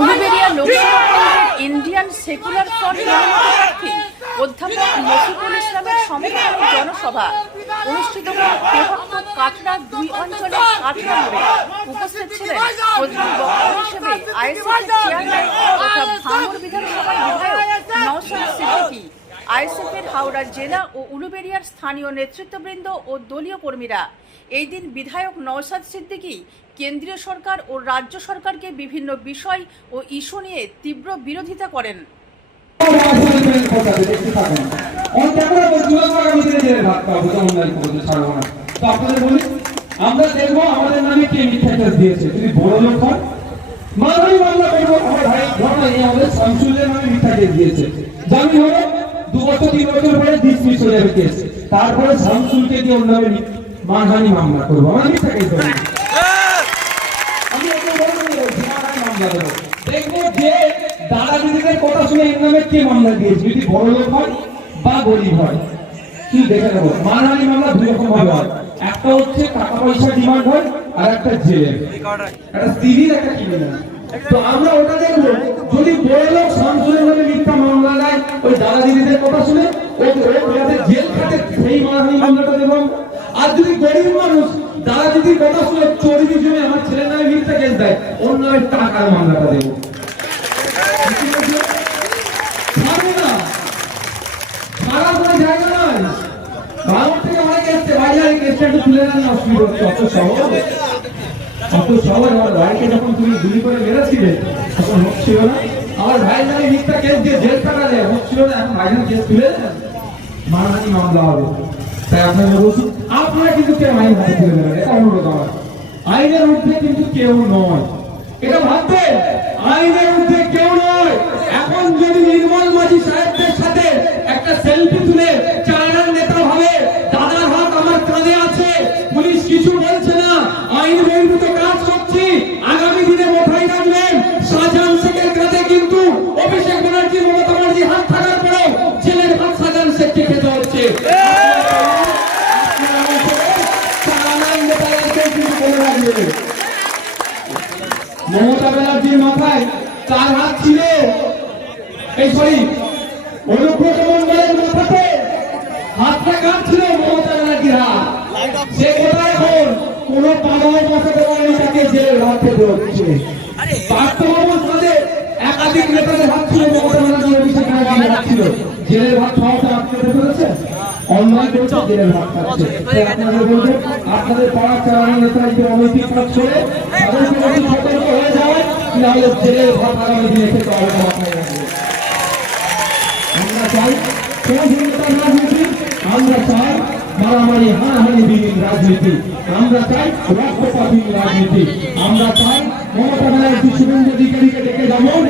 উলুবেড়িয়া লোকসভা কেন্দ্রের Indian secular front প্রার্থী অধ্যাপক মফিকুল ইসলামের সমর্থনে জনসভা অনুষ্ঠিত হয় বৃহত্তর কাটরা 2 অঞ্চলের কাটরা মোড়ে। উপস্থিত ছিলেন প্রধান বক্তা হিসেবে আইএসএফের চেয়ারম্যান তথা ভাঙড় বিধানসভার বিধায়ক নওশাদ সিদ্দিকী, আইএসএফের হাওড়া জেলা ও উলুবেড়িয়ার স্থানীয় নেতৃত্ববৃন্দ ও দলীয় কর্মীরা। এই দিন বিধায়ক নওশাদ সিদ্দিকী কেন্দ্রীয় সরকার ও রাজ্য সরকারকে বিভিন্ন বিষয় ও ইস্যু নিয়ে তীব্র বিরোধিতা করেন। আমরা দেখবো আমাদের নামে কে মিথ্যা কেস দিয়েছে। যদি বড় লোক হয় মানহানি মামলা করবো। আমার ভাই ঘটনা এই আমাদের শামসুলের নামে মিথ্যা কেস দিয়েছে, জামিন হলো 2 বছর 3 বছর পরে ডিসমিস হয়ে যাবে কেস। তারপরে শামসুলকে দিয়ে ওর নামে মানহানি মামলা করবো, আমার মিথ্যা কেস দেবো। আমি ওকে বলবো মানহানি মামলা দেবো। দেখবো যে দাদা দিদিদের কথা শুনে এর নামে কে মামলা দিয়েছে, যদি বড় লোক হয় বা গরিব হয়। কি দেখে নেবো মানহানি মামলা 2 রকম ভাবে হয়। একটা হচ্ছে টাকা পয়সা ডিমান্ড হয়, আর একটা জেলের, একটা সিভিল, একটা ক্রিমিনাল। তো আমরা ওটা দেখবো। যদি বড় লোক শামসুলের নামে মিথ্যা মামলা দেয় ওই দাদা দিদিদের কথা শুনে ওদের জেল খাটে, সেই মানহানি মামলাটা দেবো। আর যদি গরিব মানুষ দাদা দিদির কথা শুনে চোরি জমে আমার ছেলের নামে মিথ্যা কেস দেয়, ওর নামে টাকার মামলাটা দেবো। খারাপ কোনো জায়গা নয়। ভারত থেকে অনেক এসছে, বাইরে কেসটা একটু তুলে নেন, অসুবিধা হচ্ছে। অত সহজ আমার ভাইকে যখন তুমি গুলি করে মেরেছিলে তখন হচ্ছিল না। আমার ভাই নামে মিথ্যা কেস দিয়ে জেল টাকা দেয়, হচ্ছিল না। এখন ভাইজান কেস তুলে দেন, মানহানি মামলা হবে। তাই আপনারা বলছি আপনারা কিন্তু কেউ আইন হাতে তুলে দেবেন, এটা অনুরোধ আমার। আইনের ঊর্ধ্বে কিন্তু কেউ নয়, এটা ভাববে। আইনের ঊর্ধ্বে কেউ নয়। এখন যদি নির্মল মাঝি সাহেবদের সাথে একটা সেলফি তুলে চায়নার নেতা ভাবে দাদার হাত আমার কাঁধে আছে, পুলিশ কিছু বলছে না, আইন বহির্ভূত কাজ করছি, আগামী দিনে মাথায় রাখবেন শাহজাহান শেখের কাঁধে কিন্তু অভিষেক ব্যানার্জি, মমতা ব্যানার্জি হাত থাকার পরেও জেলের ভাত শাহজাহান শেখকে খেতে হচ্ছে। মমতা ব্যানার্জির মাথায় কার হাত ছিল? এই সরি অনুব্রত মন্ডলের মাথাতে হাতটা কার ছিল? মমতা ব্যানার্জির হাত। সে কোথায় এখন? কোন পাগলের মাথাতে তাকে জেলের হাত পেতে হচ্ছে। পার্থবাবুর সাথে একাধিক নেতাদের হাত ছিল, মমতা ব্যানার্জির অভিষেক ব্যানার্জির হাত ছিল। জেলের ভাত খাওয়াতে আটকে ফেলেছে, অন্যায় করছে, জেলের ভাত খাচ্ছে। আপনাদের বলবো আপনাদের পাড়ার চালানো নেতা যদি অনৈতিক কাজ করে তাদেরকে যদি সতর্ক হয়ে যায়, তাহলে জেলের ভাত আগামী দিনে খেতে হবে। আমরা চাই সহযোগিতার রাজনীতি, আমরা চাই মারামারি হানাহানিবিহীন রাজনীতি, আমরা চাই রক্তপাতহীন রাজনীতি, আমরা চাই মমতা ব্যানার্জি শুভেন্দু অধিকারীকে ডেকে যেমন